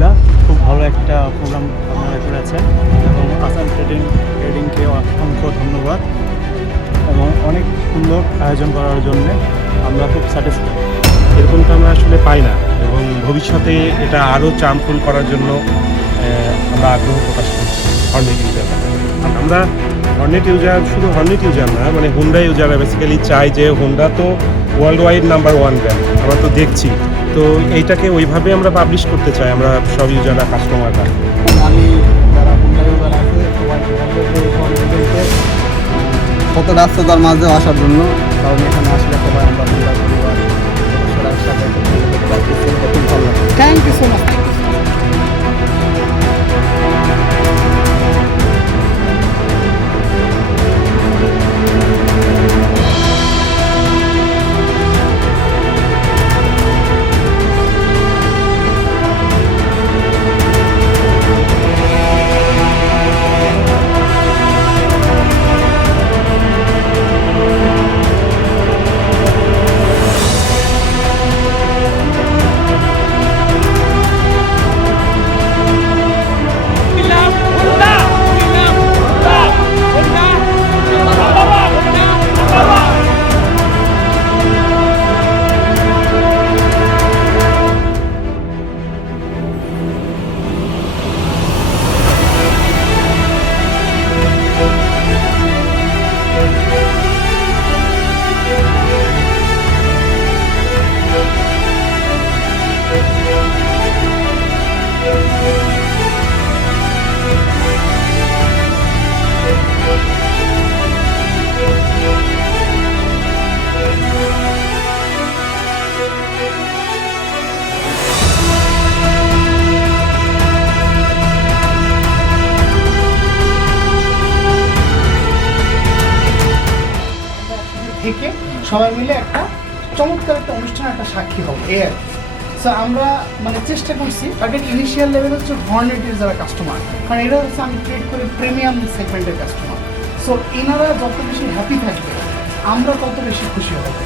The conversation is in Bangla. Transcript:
আলহামদুলিল্লাহ খুব ভালো একটা প্রোগ্রাম আপনারা করেছেন। এবং আসাম ট্রেডিং ট্রেডিংকে অসংখ্য ধন্যবাদ। এবং অনেক সুন্দর আয়োজন করার জন্য আমরা খুব স্যাটিসফাইড এরকমটা আমরা আসলে পাই না, এবং ভবিষ্যতে এটা আরও চার্মফুল করার জন্য আমরা আগ্রহ প্রকাশ করছি। আমরা হর্নেট ইউজার শুধু হর্নেট ইউজার না মানে হুন্ডা ইউজাররা বেসিক্যালি চাই যে হুন্ডা তো world wide number one brand আমরা তো দেখছি। তো এইটাকে ওইভাবে আমরা পাবলিশ করতে চাই, আমরা সব ইউজাররা কাস্টমাররা কত ব্যস্ততার মাঝে আসার জন্য, কারণ এখানে আসলে সবাই আমরা থেকে সবাই মিলে একটা চমৎকার একটা অনুষ্ঠান একটা সাক্ষী হব এ আর সো আমরা মানে চেষ্টা করছি টার্গেট ইনিশিয়াল লেভেল হচ্ছে হর্নেটের যারা কাস্টমার কারণ এরা হচ্ছে আমি ট্রেড করি প্রিমিয়াম সেগমেন্টের কাস্টমার সো এনারা যত বেশি হ্যাপি থাকবে, আমরা তত বেশি খুশি হব।